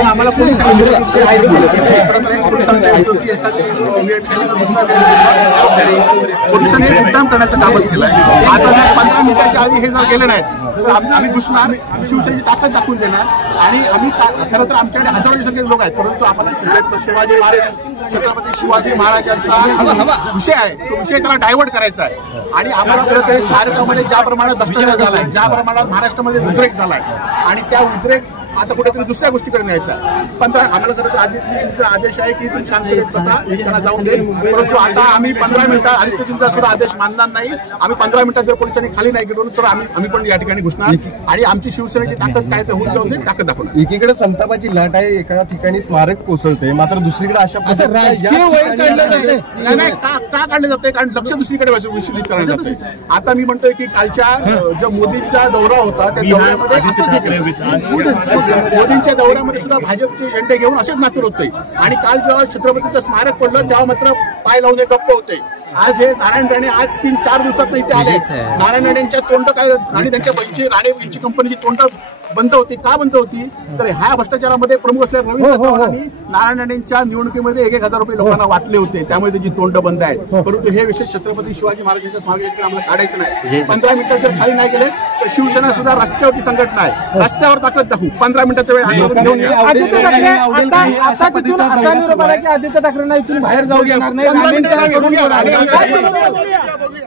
आम्हाला कोणी पोलिसांनी मुद्दाम करण्याचं कामच केलंय. आता 15 मिनिटाच्या आधी हे जर गेले नाहीत तर आम्ही घुसणार, शिवसेनेची ताकद दाखवून देणार. आणि आम्ही खरं तर आमच्याकडे हजारोच्या संख्येने लोक आहेत, परंतु आम्हाला शिवाजी महाराज, छत्रपती शिवाजी महाराजांचा विषय आहे, तो विषय त्याला डायव्हर्ट करायचा आहे. आणि आम्हाला खरं तर स्मारकामध्ये ज्या प्रमाणात भ्रष्टाचार झालाय, ज्या प्रमाणात महाराष्ट्रामध्ये उद्रेक झालाय आणि त्या उद्रेक आता कुठेतरी दुसऱ्या गोष्टीकडे न्यायचा आहे. पण आम्हाला खरं तर आदित्यजींचा आदेश आहे की तुम्ही शांततेत बसा, त्यांना जाऊन देईल. परंतु आता आम्ही 15 मिनिटात आदित्यजींचा सुद्धा आदेश मानणार नाही. आम्ही 15 मिनिटात जर पोलिसांनी खाली नाही गेलो तर आम्ही पण या ठिकाणी घुसणार आणि आमची शिवसेनेची ताकद काय तर होऊन जाऊन देईल, ताकद दाखवणार. एकीकडे संतापाची लाट आहे, एका ठिकाणी स्मारक कोसळते, मात्र दुसरीकडे अशा नाही का काढले जाते, कारण लक्ष दुसरीकडे विचलित करण्यात जाते. आता मी म्हणतोय की कालच्या जो मोदींचा दौरा होता त्या दौऱ्यामध्ये असंच मोदींच्या दौऱ्यामध्ये सुद्धा भाजपचे झेंडे घेऊन असेच नाचत होते. आणि काल जेव्हा छत्रपतीचं स्मारक पडलं तेव्हा मात्र पाय लावून गप्प होते. आज हे नारायण राणे आज 3-4 दिवसात इथे आले. नारायण राणेंच्या तोंड काय आणि त्यांच्या बसची राणे यांची कंपनीची तोंड बंद होती. का बंद होती तर ह्या भ्रष्टाचारामध्ये प्रमुख असलेल्या रवींद्र चव्हाणांनी नारायण राणेंच्या निवडणुकीमध्ये 1,000 रुपये लोकांना वाटले होते, त्यामुळे त्याची तोंड बंद आहेत. परंतु हे विषय छत्रपती शिवाजी महाराजांच्या स्मारकाकडे आम्हाला काढायचं नाही. 15 मिनिटात जर खाली नाही गेले तर शिवसेना सुद्धा रस्त्यावरती संघटना आहे, रस्त्यावर ताकद दाखवू. 15 मिनिटाचा वेळ घेऊन आदित्य ठाकरेंना इथून बाहेर जाऊ देणार नाही.